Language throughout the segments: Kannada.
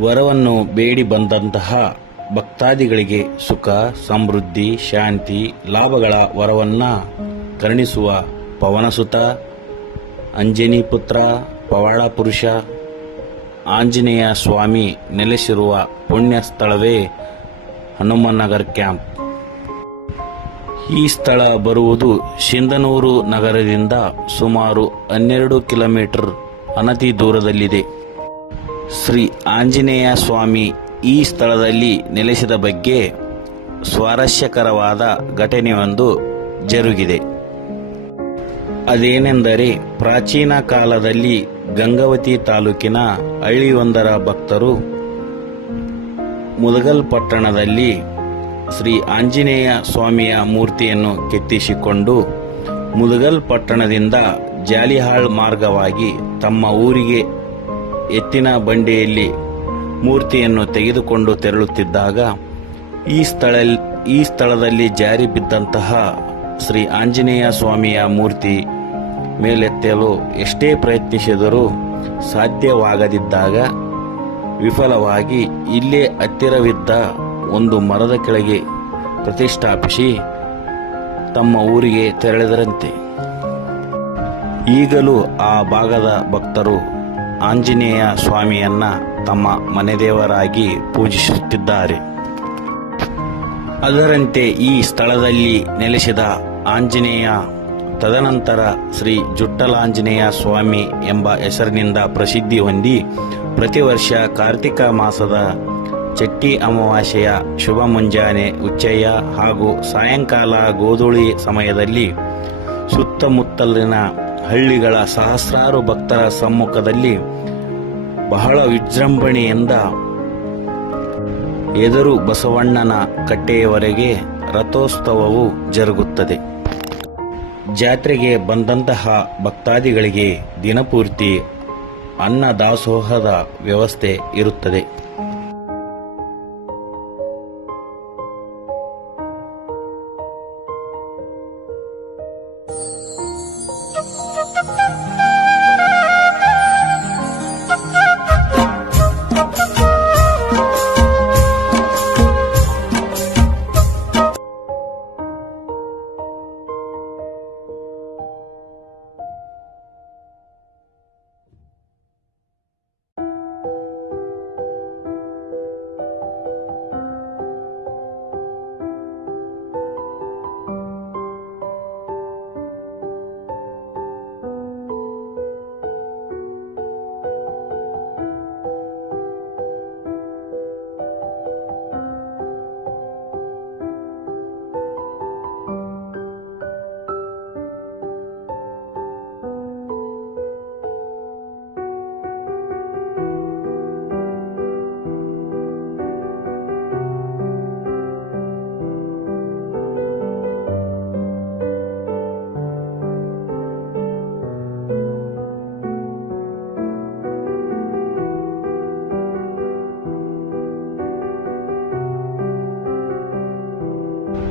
ವರವನ್ನು ಬೇಡಿ ಬಂದಂತಹ ಭಕ್ತಾದಿಗಳಿಗೆ ಸುಖ, ಸಮೃದ್ಧಿ, ಶಾಂತಿ, ಲಾಭಗಳ ವರವನ್ನ ಕರುಣಿಸುವ ಪವನಸುತ, ಅಂಜನಿ ಪುತ್ರ, ಪವಾಡ ಪುರುಷ ಆಂಜನೇಯ ಸ್ವಾಮಿ ನೆಲೆಸಿರುವ ಪುಣ್ಯ ಸ್ಥಳವೇ ಹನುಮನಗರ್ ಕ್ಯಾಂಪ್. ಈ ಸ್ಥಳ ಬರುವುದು ಸಿಂಧನೂರು ನಗರದಿಂದ ಸುಮಾರು 12 ಕಿಲೋಮೀಟರ್ ಅನತಿ ದೂರದಲ್ಲಿದೆ. ಶ್ರೀ ಆಂಜನೇಯ ಸ್ವಾಮಿ ಈ ಸ್ಥಳದಲ್ಲಿ ನೆಲೆಸಿದ ಬಗ್ಗೆ ಸ್ವಾರಸ್ಯಕರವಾದ ಘಟನೆಯೊಂದು ಜರುಗಿದೆ. ಅದೇನೆಂದರೆ, ಪ್ರಾಚೀನ ಕಾಲದಲ್ಲಿ ಗಂಗಾವತಿ ತಾಲೂಕಿನ ಹಳ್ಳಿಯೊಂದರ ಭಕ್ತರು ಮುದಗಲ್ ಪಟ್ಟಣದಲ್ಲಿ ಶ್ರೀ ಆಂಜನೇಯ ಸ್ವಾಮಿಯ ಮೂರ್ತಿಯನ್ನು ಕೆತ್ತಿಸಿಕೊಂಡು ಮುದಗಲ್ ಪಟ್ಟಣದಿಂದ ಜಾಲಿಹಾಳ್ ಮಾರ್ಗವಾಗಿ ತಮ್ಮ ಊರಿಗೆ ಎತ್ತಿನ ಬಂಡಿಯಲ್ಲಿ ಮೂರ್ತಿಯನ್ನು ತೆಗೆದುಕೊಂಡು ತೆರಳುತ್ತಿದ್ದಾಗ ಈ ಸ್ಥಳದಲ್ಲಿ ಜಾರಿ ಬಿದ್ದಂತಹ ಶ್ರೀ ಆಂಜನೇಯ ಸ್ವಾಮಿಯ ಮೂರ್ತಿ ಮೇಲೆತ್ತಲು ಎಷ್ಟೇ ಪ್ರಯತ್ನಿಸಿದರೂ ಸಾಧ್ಯವಾಗದಿದ್ದಾಗ ವಿಫಲವಾಗಿ ಇಲ್ಲೇ ಹತ್ತಿರವಿದ್ದ ಒಂದು ಮರದ ಕೆಳಗೆ ಪ್ರತಿಷ್ಠಾಪಿಸಿ ತಮ್ಮ ಊರಿಗೆ ತೆರಳಿದರಂತೆ. ಈಗಲೂ ಆ ಭಾಗದ ಭಕ್ತರು ಆಂಜನೇಯ ಸ್ವಾಮಿಯನ್ನ ತಮ್ಮ ಮನೆದೇವರಾಗಿ ಪೂಜಿಸುತ್ತಿದ್ದಾರೆ. ಅದರಂತೆ ಈ ಸ್ಥಳದಲ್ಲಿ ನೆಲೆಸಿದ ಆಂಜನೇಯ ತದನಂತರ ಶ್ರೀ ಜುಟ್ಟಲಾಂಜನೇಯ ಸ್ವಾಮಿ ಎಂಬ ಹೆಸರಿನಿಂದ ಪ್ರಸಿದ್ಧಿ ಹೊಂದಿ ಪ್ರತಿ ವರ್ಷ ಕಾರ್ತಿಕ ಮಾಸದ ಚಟ್ಟಿ ಅಮಾವಾಸ್ಯೆಯ ಶುಭ ಮುಂಜಾನೆ ಉಚ್ಚಯ್ಯ ಹಾಗೂ ಸಾಯಂಕಾಲ ಗೋಧೂಳಿ ಸಮಯದಲ್ಲಿ ಸುತ್ತಮುತ್ತಲಿನ ಹಳ್ಳಿಗಳ ಸಹಸ್ರಾರು ಭಕ್ತರ ಸಮ್ಮುಖದಲ್ಲಿ ಬಹಳ ವಿಜೃಂಭಣೆಯಿಂದ ಎದುರು ಬಸವಣ್ಣನ ಕಟ್ಟೆಯವರೆಗೆ ರಥೋತ್ಸವವು ಜರುಗುತ್ತದೆ. ಜಾತ್ರೆಗೆ ಬಂದಂತಹ ಭಕ್ತಾದಿಗಳಿಗೆ ದಿನಪೂರ್ತಿ ಅನ್ನ ದಾಸೋಹದ ವ್ಯವಸ್ಥೆ ಇರುತ್ತದೆ.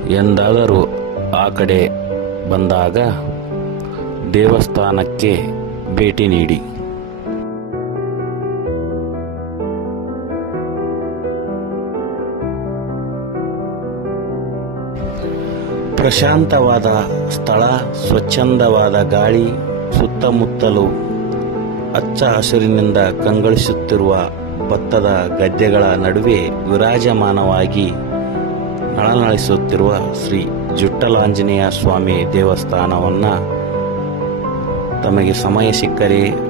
ಎಂದಾದರೂ ಆ ಕಡೆ ಬಂದಾಗ ದೇವಸ್ಥಾನಕ್ಕೆ ಭೇಟಿ ನೀಡಿ. ಪ್ರಶಾಂತವಾದ ಸ್ಥಳ, ಸ್ವಚ್ಛಂದವಾದ ಗಾಳಿ, ಸುತ್ತಮುತ್ತಲೂ ಹಚ್ಚ ಹಸಿರಿನಿಂದ ಕಂಗೊಳಿಸುತ್ತಿರುವ ಭತ್ತದ ಗದ್ದೆಗಳ ನಡುವೆ ವಿರಾಜಮಾನವಾಗಿ ನಳನಳಿಸುತ್ತಿರುವ ಶ್ರೀ ಜುಟ್ಟಲಾಂಜನೇಯ ಸ್ವಾಮಿ ದೇವಸ್ಥಾನವನ್ನು ತಮಗೆ ಸಮಯ ಸಿಕ್ಕರೆ